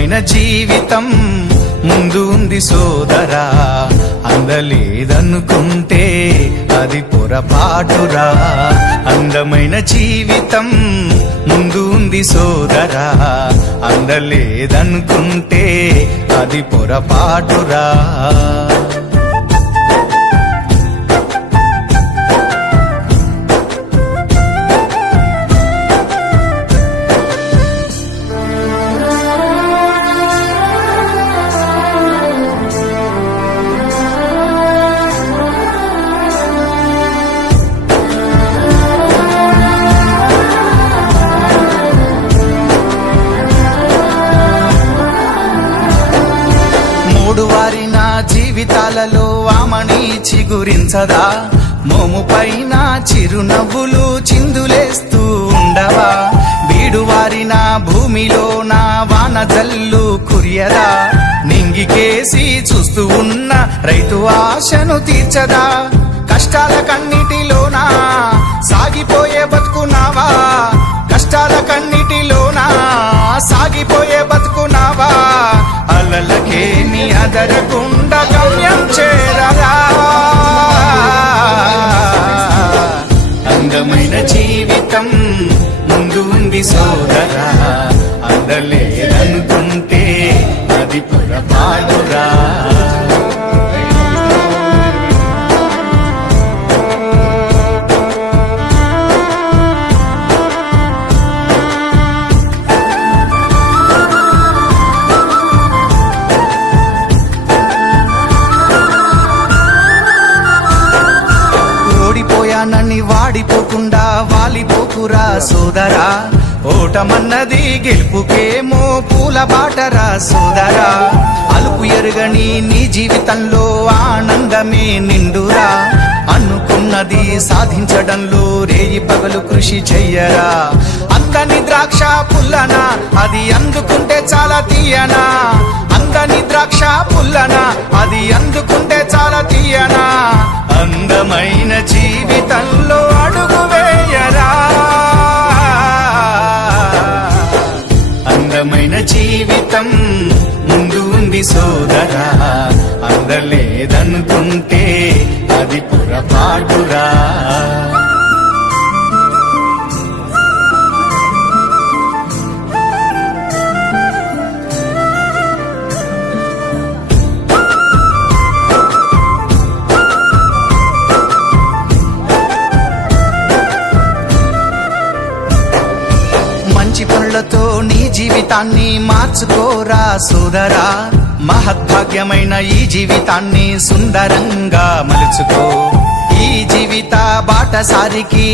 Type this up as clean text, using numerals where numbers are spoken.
అందమైన జీవితం ముందు ఉంది సోదరా, అందలేదనుకుంటే అది పొరపాటురా. అందమైన జీవితం ముందు ఉంది సోదరా, అందలేదనుకుంటే అది పొరపాటురా. వారిన జీవితాలలో ఆమని చిగురించదా, మోము పైన చిరునవ్వులు చిందులేస్తూ ఉండవా. బీడు వారిన భూమిలో నా వాన జల్లు కురియదా, నింగికేసి చూస్తూ ఉన్న రైతు ఆశను తీర్చదా. కష్టాల కన్నిటిలోనా సాగిపోయే బతుకున్నావా, కష్టాల కన్నిటిలోనా సాగిపోయే బతుకున్నావా. అలలకే నీ అదరకుండా గమ్యం చేరరా. అందమైన జీవితం ముందు ఉంది సోదరా, అందలేదనుకుంటే అది పొరపాటురా. ఓడిపోయానని వాడిపోకుండా వాలిపోకురా సోదరా, ఓటమన్నది గెలుపుకేమో పూల బాటరా సోదరా. అలుపు ఎరుగని నీ జీవితంలో ఆనందమే నిండురా, అనుకున్నది సాధించడంలో రేయి పగలు కృషి చెయ్యరా. అందని ద్రాక్ష పుల్లనా అది అందుకుంటే చాలా తీయనా, అందని ద్రాక్ష పుల్లనా అది అందుకుంటే చాలా తీయనా. అందమైన జీవితంలో అడుగు వేయరా, అందమైన జీవితం ముందు ఉంది సోదరా, అందలేదనుకుంటే అది పొరపాటురా. మంచి పనులతో నీ జీవితాన్ని మార్చుకోరా సోదరా, మహద్భాగ్యమైన ఈ జీవితాన్ని సుందరంగా మలుచుకో. ఈ జీవిత బాటసారికి